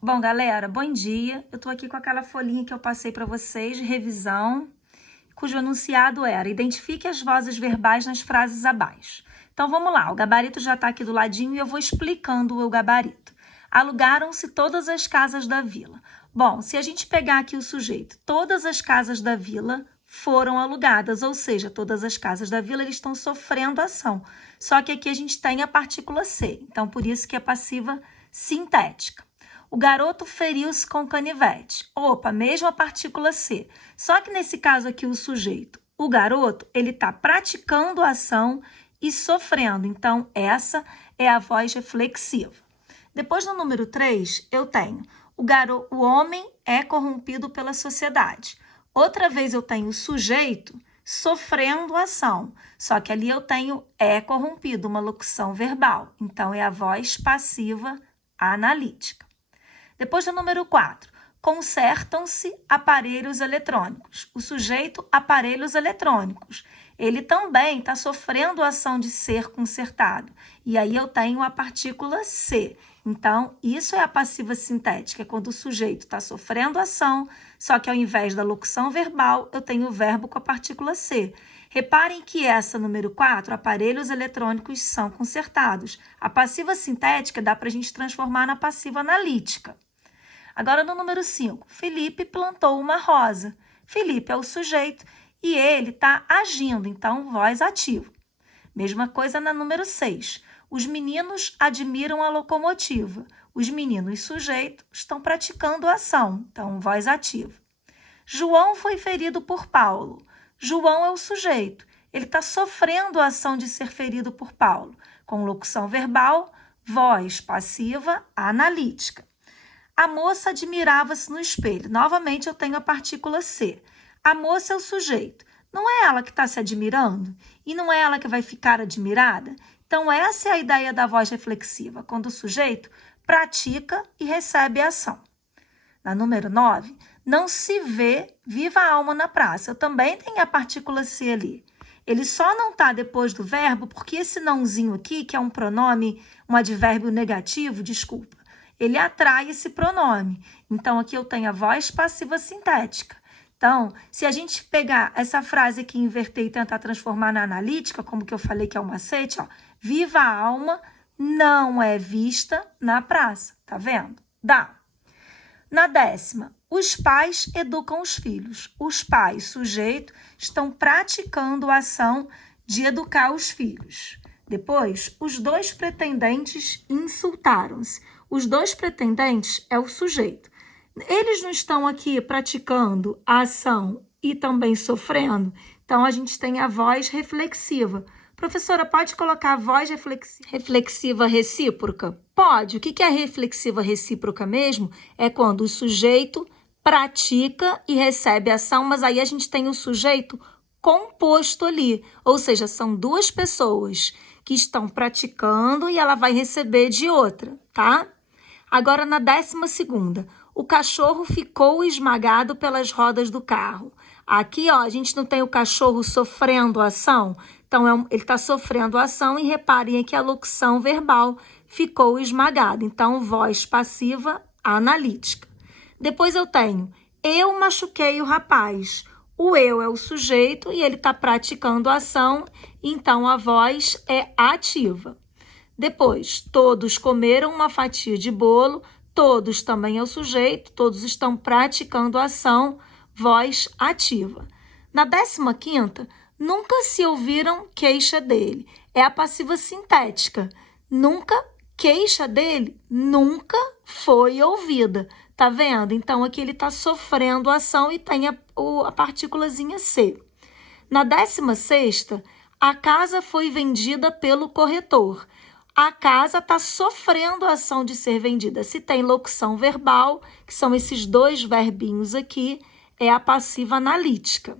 Bom, galera, bom dia. Eu tô aqui com aquela folhinha que eu passei para vocês de revisão, cujo enunciado era: identifique as vozes verbais nas frases abaixo. Então, vamos lá. O gabarito já está aqui do ladinho e eu vou explicando o gabarito. Alugaram-se todas as casas da vila. Bom, se a gente pegar aqui o sujeito, todas as casas da vila foram alugadas, ou seja, todas as casas da vila eles estão sofrendo ação. Só que aqui a gente tem a partícula C, então por isso que é passiva sintética. O garoto feriu-se com canivete. Opa, mesmo a partícula C. Só que nesse caso aqui o sujeito, o garoto, ele está praticando a ação e sofrendo. Então, essa é a voz reflexiva. Depois, no número 3, eu tenho o homem é corrompido pela sociedade. Outra vez eu tenho o sujeito sofrendo ação. Só que ali eu tenho é corrompido, uma locução verbal. Então, é a voz passiva analítica. Depois do número 4, consertam-se aparelhos eletrônicos. O sujeito, aparelhos eletrônicos. Ele também está sofrendo a ação de ser consertado. E aí eu tenho a partícula C. Então, isso é a passiva sintética, é quando o sujeito está sofrendo ação, só que ao invés da locução verbal, eu tenho o verbo com a partícula C. Reparem que essa, número 4, aparelhos eletrônicos são consertados. A passiva sintética dá para a gente transformar na passiva analítica. Agora, no número 5, Felipe plantou uma rosa. Felipe é o sujeito e ele está agindo, então, voz ativa. Mesma coisa na número 6. Os meninos admiram a locomotiva. Os meninos sujeito estão praticando a ação, então, voz ativa. João foi ferido por Paulo. João é o sujeito. Ele está sofrendo a ação de ser ferido por Paulo. Com locução verbal, voz passiva analítica. A moça admirava-se no espelho. Novamente, eu tenho a partícula C. A moça é o sujeito. Não é ela que está se admirando? E não é ela que vai ficar admirada? Então, essa é a ideia da voz reflexiva, quando o sujeito pratica e recebe a ação. Na número 9, não se vê viva a alma na praça. Eu também tenho a partícula C ali. Ele só não está depois do verbo porque esse nãozinho aqui, que é um pronome, um advérbio negativo, desculpa, ele atrai esse pronome. Então, aqui eu tenho a voz passiva sintética. Então, se a gente pegar essa frase aqui, inverter e tentar transformar na analítica, como que eu falei que é um macete, ó, viva a alma não é vista na praça. Tá vendo? Dá. Na 10ª, os pais educam os filhos. Os pais, sujeito, estão praticando a ação de educar os filhos. Depois, os dois pretendentes insultaram-se. Os dois pretendentes é o sujeito. Eles não estão aqui praticando a ação e também sofrendo? Então, a gente tem a voz reflexiva. Professora, pode colocar a voz reflexiva recíproca? Pode. O que é reflexiva recíproca mesmo? É quando o sujeito pratica e recebe ação, mas aí a gente tem o sujeito composto ali. Ou seja, são duas pessoas que estão praticando e ela vai receber de outra, tá? Agora, na 12ª, o cachorro ficou esmagado pelas rodas do carro. Aqui, ó, a gente não tem o cachorro sofrendo a ação, então ele está sofrendo a ação e reparem aqui a locução verbal ficou esmagado. Então, voz passiva analítica. Depois eu tenho, eu machuquei o rapaz. O eu é o sujeito e ele está praticando a ação, então a voz é ativa. Depois, todos comeram uma fatia de bolo, todos também é o sujeito, todos estão praticando a ação, voz ativa. Na 15ª, nunca se ouviram queixa dele. É a passiva sintética. Nunca, queixa dele, nunca foi ouvida. Tá vendo? Então, aqui ele está sofrendo a ação e tem a partículazinha C. Na 16ª, a casa foi vendida pelo corretor. A casa está sofrendo a ação de ser vendida. Se tem locução verbal, que são esses dois verbinhos aqui, é a passiva analítica.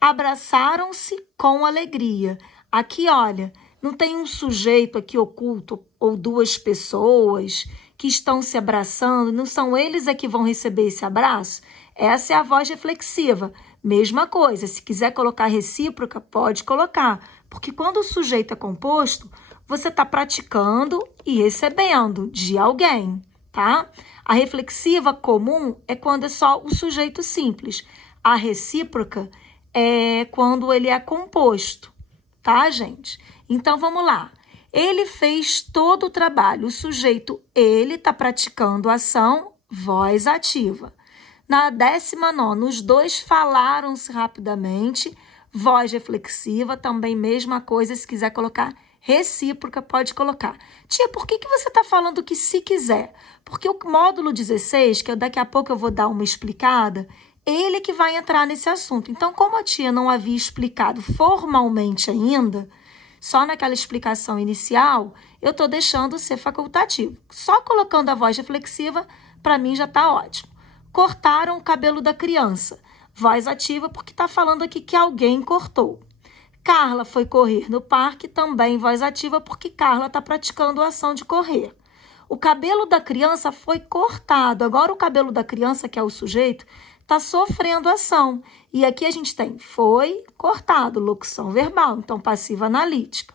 Abraçaram-se com alegria. Aqui, olha, não tem um sujeito aqui oculto ou duas pessoas que estão se abraçando, não são eles que vão receber esse abraço? Essa é a voz reflexiva. Mesma coisa, se quiser colocar recíproca, pode colocar, porque quando o sujeito é composto, você está praticando e recebendo de alguém. tá? A reflexiva comum é quando é só o sujeito simples. A recíproca é quando ele é composto, tá, gente? Então, vamos lá. Ele fez todo o trabalho. O sujeito, ele está praticando a ação, voz ativa. Na 19ª, os dois falaram-se rapidamente, voz reflexiva, também mesma coisa, se quiser colocar recíproca, pode colocar. Tia, por que você está falando que se quiser? Porque o módulo 16, que daqui a pouco eu vou dar uma explicada, ele que vai entrar nesse assunto. Então, como a tia não havia explicado formalmente ainda, só naquela explicação inicial, eu estou deixando ser facultativo. Só colocando a voz reflexiva, para mim já está ótimo. Cortaram o cabelo da criança. Voz ativa porque está falando aqui que alguém cortou. Carla foi correr no parque, também voz ativa porque Carla está praticando a ação de correr. O cabelo da criança foi cortado. Agora o cabelo da criança, que é o sujeito, está sofrendo ação. E aqui a gente tem foi cortado, locução verbal, então passiva analítica.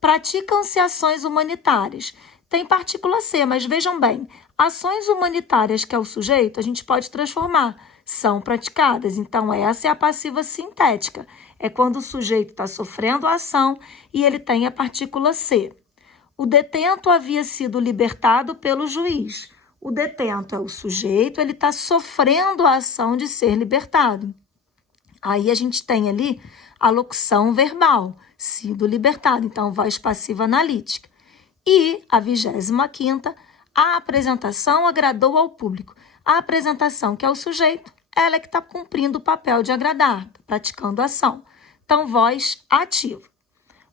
Praticam-se ações humanitárias. Tem partícula C, mas vejam bem, ações humanitárias, que é o sujeito, a gente pode transformar. São praticadas. Então, essa é a passiva sintética. É quando o sujeito está sofrendo a ação e ele tem a partícula C. O detento havia sido libertado pelo juiz. O detento é o sujeito, ele está sofrendo a ação de ser libertado. Aí a gente tem ali a locução verbal, sido libertado. Então, voz passiva analítica. E a 25ª, a apresentação agradou ao público. A apresentação, que é o sujeito, ela é que está cumprindo o papel de agradar, praticando a ação. Então, voz ativa.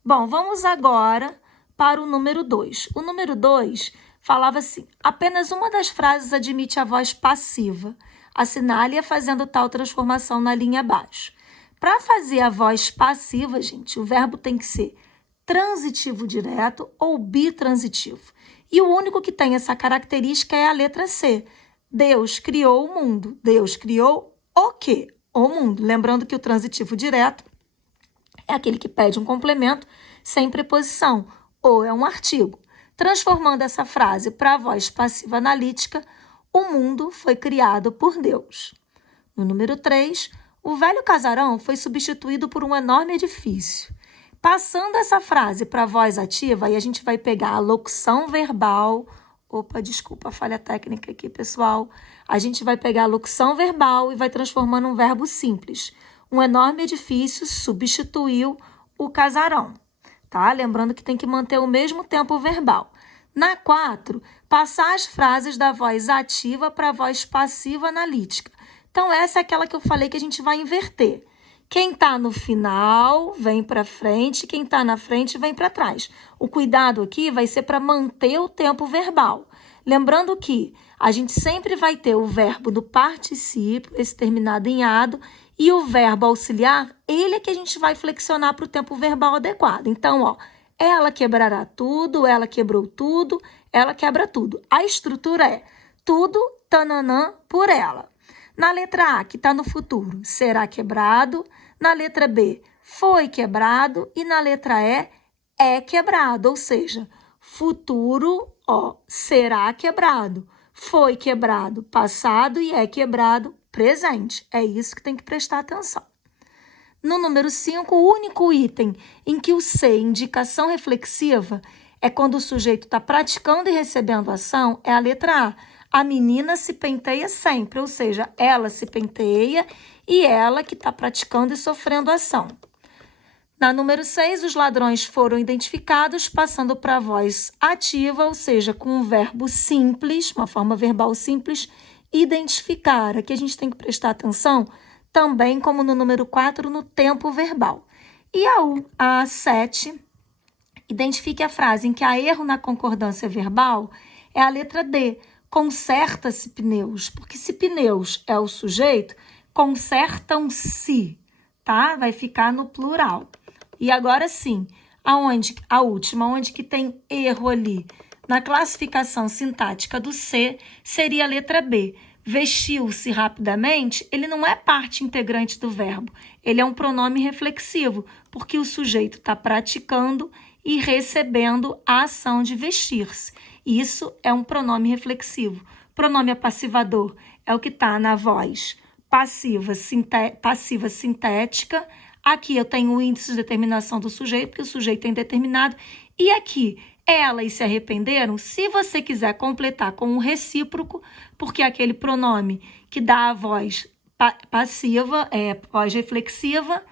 Bom, vamos agora para o número 2. O número 2 falava assim, apenas uma das frases admite a voz passiva. Assinale-a fazendo tal transformação na linha abaixo. Para fazer a voz passiva, gente, o verbo tem que ser transitivo direto ou bitransitivo. E o único que tem essa característica é a letra C. Deus criou o mundo. Deus criou o quê? O mundo. Lembrando que o transitivo direto é aquele que pede um complemento sem preposição, ou é um artigo. Transformando essa frase para a voz passiva analítica, o mundo foi criado por Deus. No número 3, o velho casarão foi substituído por um enorme edifício. Passando essa frase para a voz ativa, aí a gente vai pegar a locução verbal. Opa, desculpa a falha técnica aqui, pessoal. A gente vai pegar a locução verbal e vai transformando um verbo simples. Um enorme edifício substituiu o casarão, tá? Lembrando que tem que manter o mesmo tempo verbal. Na 4, passar as frases da voz ativa para a voz passiva analítica. Então, essa é aquela que eu falei que a gente vai inverter. Quem está no final vem para frente, quem está na frente vem para trás. O cuidado aqui vai ser para manter o tempo verbal. Lembrando que a gente sempre vai ter o verbo do particípio, esse terminado em ado, e o verbo auxiliar, ele é que a gente vai flexionar para o tempo verbal adequado. Então, ó, ela quebrará tudo, ela quebrou tudo, ela quebra tudo. A estrutura é tudo, tananã, por ela. Na letra A, que está no futuro, será quebrado. Na letra B, foi quebrado. E na letra E, é quebrado. Ou seja, futuro, ó, será quebrado. Foi quebrado, passado, e é quebrado, presente. É isso que tem que prestar atenção. No número 5, o único item em que o C, indicação reflexiva, é quando o sujeito está praticando e recebendo ação, é a letra A. A menina se penteia sempre, ou seja, ela se penteia e ela que está praticando e sofrendo ação. Na número 6, os ladrões foram identificados, passando para a voz ativa, ou seja, com um verbo simples, uma forma verbal simples, identificar. Aqui a gente tem que prestar atenção, também como no número 4, no tempo verbal. E a 7, identifique a frase em que há erro na concordância verbal, é a letra D. Conserta-se pneus, porque se pneus é o sujeito, consertam-se, tá? Vai ficar no plural. E agora sim, a última, onde que tem erro ali? Na classificação sintática do C, seria a letra B. Vestiu-se rapidamente, ele não é parte integrante do verbo, ele é um pronome reflexivo, porque o sujeito está praticando e recebendo a ação de vestir-se. Isso é um pronome reflexivo. Pronome apassivador é o que está na voz passiva sintética. Aqui eu tenho o índice de determinação do sujeito, porque o sujeito é indeterminado. E aqui, elas se arrependeram. Se você quiser completar com um recíproco, porque é aquele pronome que dá a voz passiva, voz reflexiva,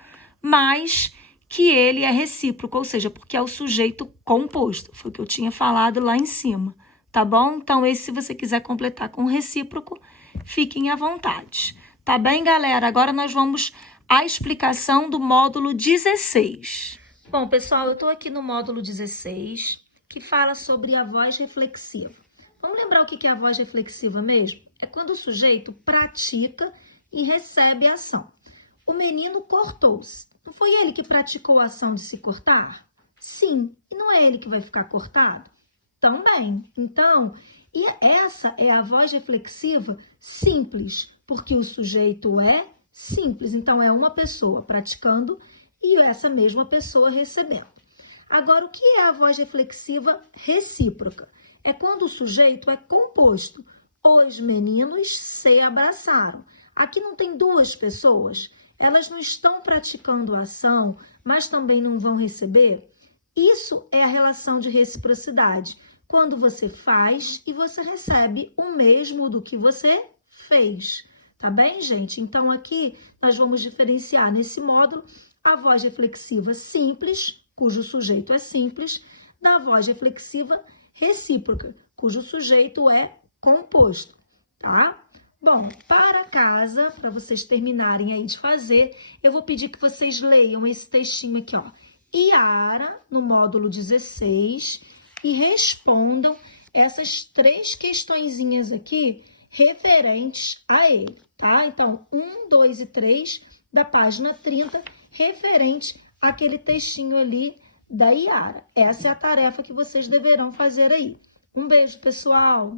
mas que ele é recíproco, ou seja, porque é o sujeito composto. Foi o que eu tinha falado lá em cima, tá bom? Então, esse, se você quiser completar com recíproco, fiquem à vontade. Tá bem, galera? Agora nós vamos à explicação do módulo 16. Bom, pessoal, eu estou aqui no módulo 16, que fala sobre a voz reflexiva. Vamos lembrar o que é a voz reflexiva mesmo? É quando o sujeito pratica e recebe a ação. O menino cortou-se. Não foi ele que praticou a ação de se cortar? Sim. E não é ele que vai ficar cortado? Também. Então, e essa é a voz reflexiva simples, porque o sujeito é simples. Então, é uma pessoa praticando e essa mesma pessoa recebendo. Agora, o que é a voz reflexiva recíproca? É quando o sujeito é composto. Os meninos se abraçaram. Aqui não tem duas pessoas. Elas não estão praticando a ação, mas também não vão receber. Isso é a relação de reciprocidade. Quando você faz e você recebe o mesmo do que você fez. Tá bem, gente? Então, aqui nós vamos diferenciar nesse módulo a voz reflexiva simples, cujo sujeito é simples, da voz reflexiva recíproca, cujo sujeito é composto, tá? Bom, para casa, para vocês terminarem aí de fazer, eu vou pedir que vocês leiam esse textinho aqui, ó. Iara, no módulo 16, e respondam essas 3 questõezinhas aqui referentes a ele, tá? Então, 1, 2 e 3 da página 30, referente àquele textinho ali da Iara. Essa é a tarefa que vocês deverão fazer aí. Um beijo, pessoal!